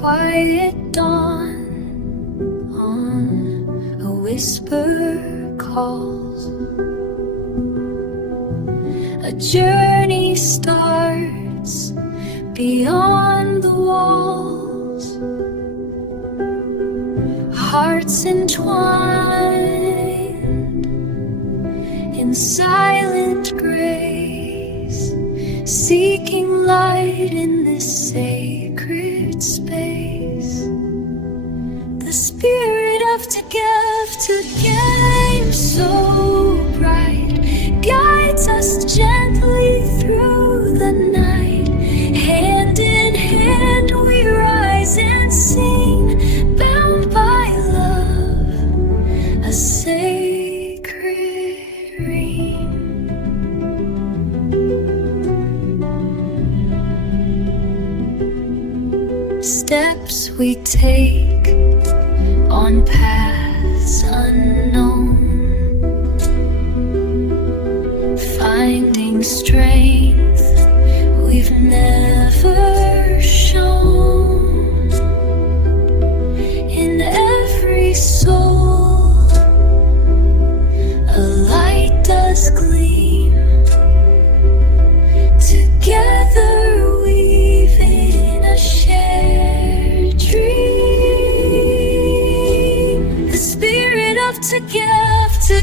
quiet dawn, on a whisper calls. A journey starts beyond the walls. Hearts entwined in silent grace, seeking light in this sacred space. The spirit of Togetherness, so bright, guides us gently through the night. Hand in hand we rise and sing, bound by love, a sacred ring. Steps we take on paths unknown, finding strength we've never shown. In every soul a light does gleam, together weaving a shared dream. The spirit of together